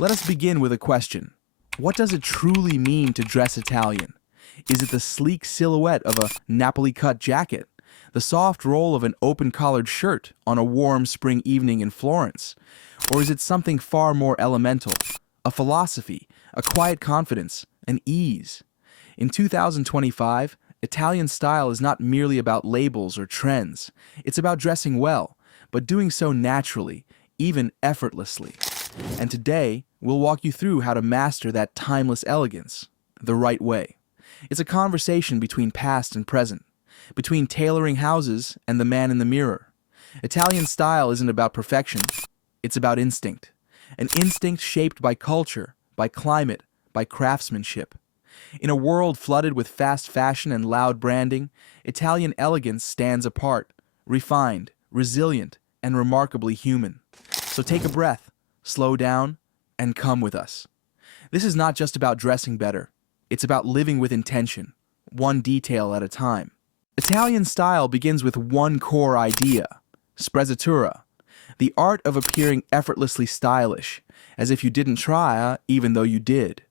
Let us begin with a question. What does it truly mean to dress Italian? Is it the sleek silhouette of a Napoli-cut jacket? The soft roll of an open-collared shirt on a warm spring evening in Florence? Or is it something far more elemental? A philosophy, a quiet confidence, an ease? In 2025, Italian style is not merely about labels or trends. It's about dressing well, but doing so naturally, even effortlessly. And today, we'll walk you through how to master that timeless elegance the right way. It's a conversation between past and present, between tailoring houses and the man in the mirror. Italian style isn't about perfection, it's about instinct. An instinct shaped by culture, by climate, by craftsmanship. In a world flooded with fast fashion and loud branding, Italian elegance stands apart, refined, resilient, and remarkably human. So take a breath, slow down, and come with us. This is not just about dressing better. It's about living with intention, one detail at a time. Italian style begins with one core idea, sprezzatura, the art of appearing effortlessly stylish, as if you didn't try, even though you did.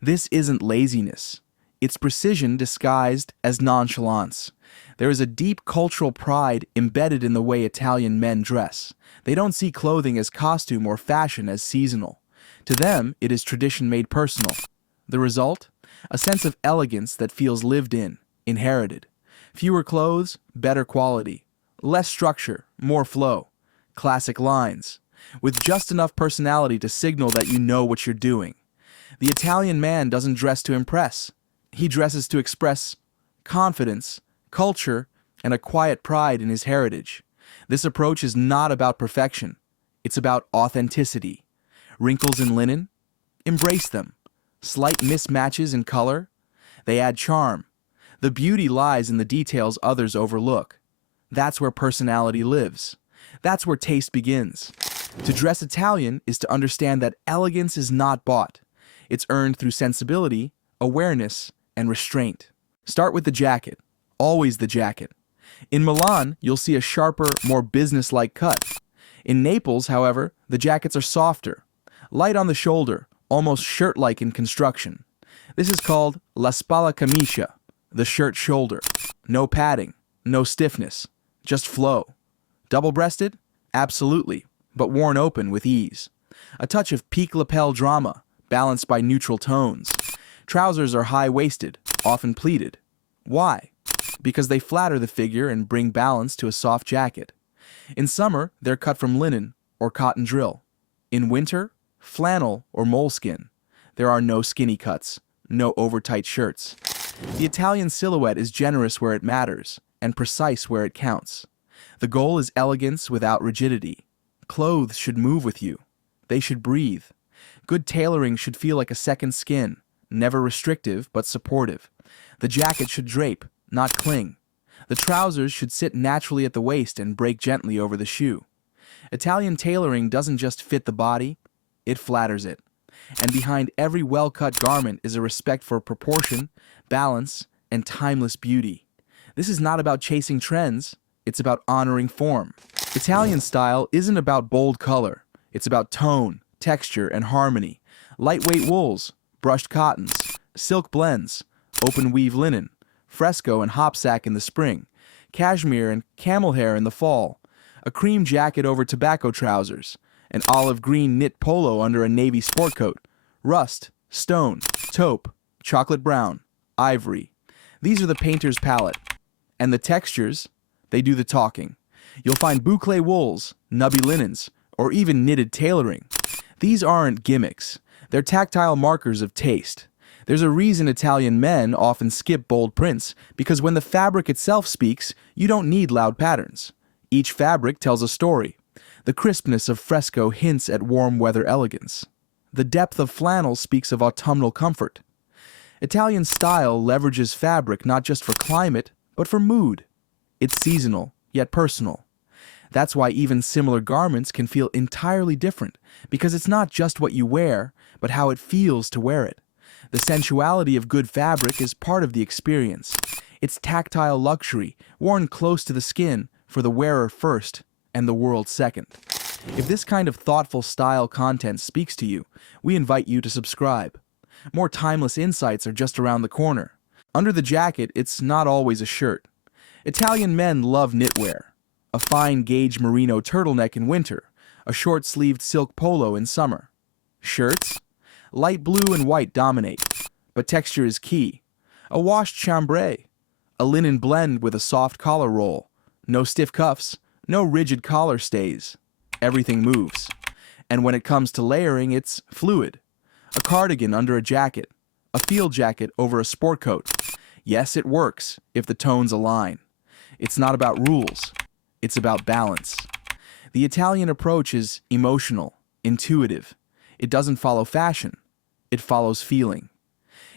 This isn't laziness. It's precision disguised as nonchalance. There is a deep cultural pride embedded in the way Italian men dress. They don't see clothing as costume or fashion as seasonal. To them, it is tradition made personal. The result? A sense of elegance that feels lived in, inherited. Fewer clothes, better quality. Less structure, more flow. Classic lines. With just enough personality to signal that you know what you're doing. The Italian man doesn't dress to impress. He dresses to express confidence, culture, and a quiet pride in his heritage. This approach is not about perfection. It's about authenticity. Wrinkles in linen? Embrace them. Slight mismatches in color? They add charm. The beauty lies in the details others overlook. That's where personality lives. That's where taste begins. To dress Italian is to understand that elegance is not bought. It's earned through sensibility, awareness, and restraint. Start with the jacket. Always the jacket. In Milan, you'll see a sharper, more business-like cut. In Naples, however, the jackets are softer, light on the shoulder, almost shirt-like in construction. This is called la spalla camicia, the shirt shoulder. No padding, no stiffness, just flow. Double-breasted? Absolutely, but worn open with ease. A touch of peak lapel drama, balanced by neutral tones. Trousers are high-waisted, often pleated. Why? Because they flatter the figure and bring balance to a soft jacket. In summer, they're cut from linen or cotton drill. In winter, flannel or moleskin. There are no skinny cuts, no over-tight shirts. The Italian silhouette is generous where it matters, and precise where it counts. The goal is elegance without rigidity. Clothes should move with you. They should breathe. Good tailoring should feel like a second skin, never restrictive but supportive. The jacket should drape, not cling. The trousers should sit naturally at the waist and break gently over the shoe. Italian tailoring doesn't just fit the body, it flatters it. And behind every well-cut garment is a respect for proportion, balance, and timeless beauty. This is not about chasing trends, it's about honoring form. Italian style isn't about bold color, it's about tone, texture, and harmony. Lightweight wools, brushed cottons, silk blends, open weave linen, fresco and hopsack in the spring, cashmere and camel hair in the fall, a cream jacket over tobacco trousers, an olive green knit polo under a navy sport coat, rust, stone, taupe, chocolate brown, ivory. These are the painter's palette. And the textures, they do the talking. You'll find boucle wools, nubby linens, or even knitted tailoring. These aren't gimmicks. They're tactile markers of taste. There's a reason Italian men often skip bold prints, because when the fabric itself speaks, you don't need loud patterns. Each fabric tells a story. The crispness of fresco hints at warm weather elegance. The depth of flannel speaks of autumnal comfort. Italian style leverages fabric not just for climate, but for mood. It's seasonal, yet personal. That's why even similar garments can feel entirely different, because it's not just what you wear, but how it feels to wear it. The sensuality of good fabric is part of the experience. It's tactile luxury, worn close to the skin, for the wearer first, and the world second. If this kind of thoughtful style content speaks to you, we invite you to subscribe. More timeless insights are just around the corner. Under the jacket, it's not always a shirt. Italian men love knitwear. A fine gauge merino turtleneck in winter, a short-sleeved silk polo in summer. Shirts? Light blue and white dominate, but texture is key. A washed chambray, a linen blend with a soft collar roll. No stiff cuffs, no rigid collar stays. Everything moves. And when it comes to layering, it's fluid. A cardigan under a jacket, a field jacket over a sport coat. Yes, it works if the tones align. It's not about rules. It's about balance. The Italian approach is emotional, intuitive. It doesn't follow fashion. It follows feeling.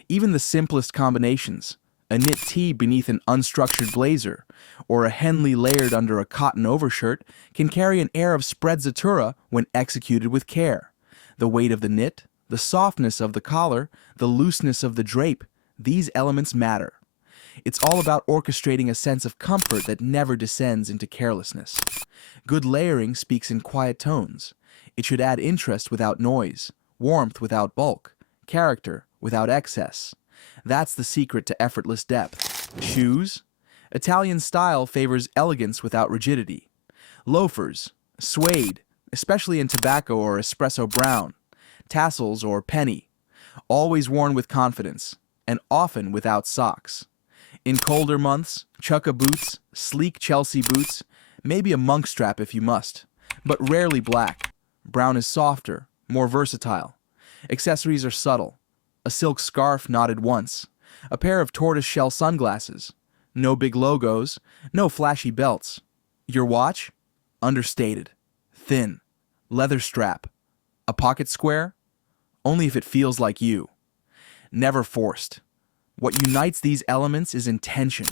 Even the simplest combinations, a knit tee beneath an unstructured blazer, or a Henley layered under a cotton overshirt, can carry an air of sprezzatura when executed with care. The weight of the knit, the softness of the collar, the looseness of the drape, these elements matter. It's all about orchestrating a sense of comfort that never descends into carelessness. Good layering speaks in quiet tones. It should add interest without noise, warmth without bulk, character without excess. That's the secret to effortless depth. Shoes? Italian style favors elegance without rigidity. Loafers, suede, especially in tobacco or espresso brown, tassels or penny, always worn with confidence, and often without socks. In colder months, chukka boots, sleek Chelsea boots, maybe a monk strap if you must, but rarely black. Brown is softer, more versatile. Accessories are subtle. A silk scarf knotted once, a pair of tortoise-shell sunglasses, no big logos, no flashy belts. Your watch? Understated, thin, leather strap. A pocket square? Only if it feels like you. Never forced. What unites these elements is intention.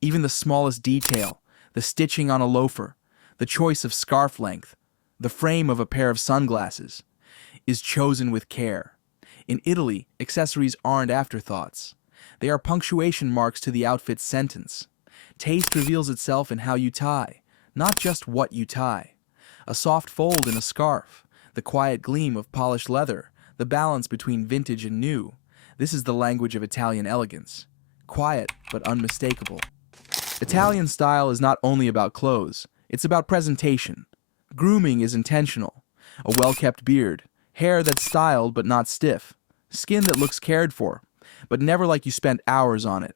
Even the smallest detail, the stitching on a loafer, the choice of scarf length, the frame of a pair of sunglasses, is chosen with care. In Italy, accessories aren't afterthoughts. They are punctuation marks to the outfit's sentence. Taste reveals itself in how you tie, not just what you tie. A soft fold in a scarf, the quiet gleam of polished leather, the balance between vintage and new. This is the language of Italian elegance. Quiet, but unmistakable. Italian style is not only about clothes, it's about presentation. Grooming is intentional. A well-kept beard, hair that's styled but not stiff, skin that looks cared for, but never like you spent hours on it.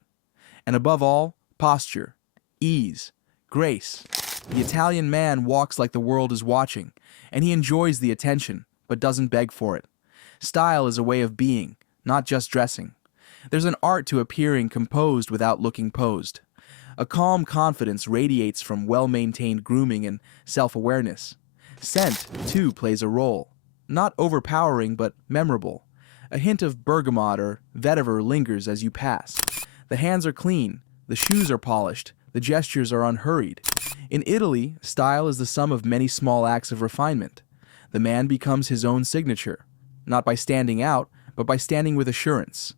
And above all, posture, ease, grace. The Italian man walks like the world is watching, and he enjoys the attention, but doesn't beg for it. Style is a way of being, not just dressing. There's an art to appearing composed without looking posed. A calm confidence radiates from well-maintained grooming and self-awareness. Scent, too, plays a role. Not overpowering, but memorable. A hint of bergamot or vetiver lingers as you pass. The hands are clean, the shoes are polished, the gestures are unhurried. In Italy, style is the sum of many small acts of refinement. The man becomes his own signature, not by standing out, but by standing with assurance.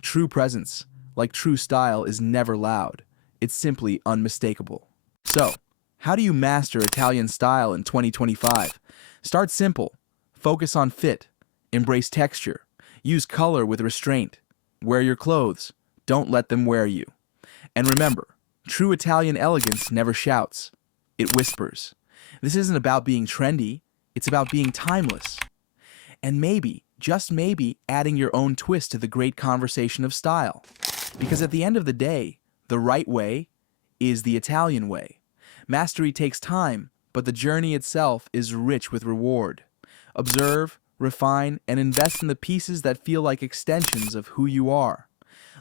True presence, like true style, is never loud. It's simply unmistakable. So, how do you master Italian style in 2025? Start simple. Focus on fit. Embrace texture. Use color with restraint. Wear your clothes. Don't let them wear you. And remember, true Italian elegance never shouts. It whispers. This isn't about being trendy. It's about being timeless. And maybe, just maybe, adding your own twist to the great conversation of style. Because at the end of the day, the right way is the Italian way. Mastery takes time, but the journey itself is rich with reward. Observe, refine, and invest in the pieces that feel like extensions of who you are.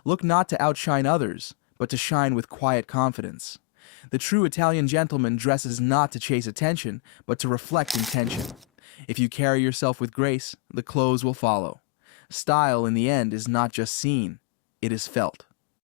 Look not to outshine others, but to shine with quiet confidence. The true Italian gentleman dresses not to chase attention, but to reflect intention. If you carry yourself with grace, the clothes will follow. Style, in the end, is not just seen, it is felt.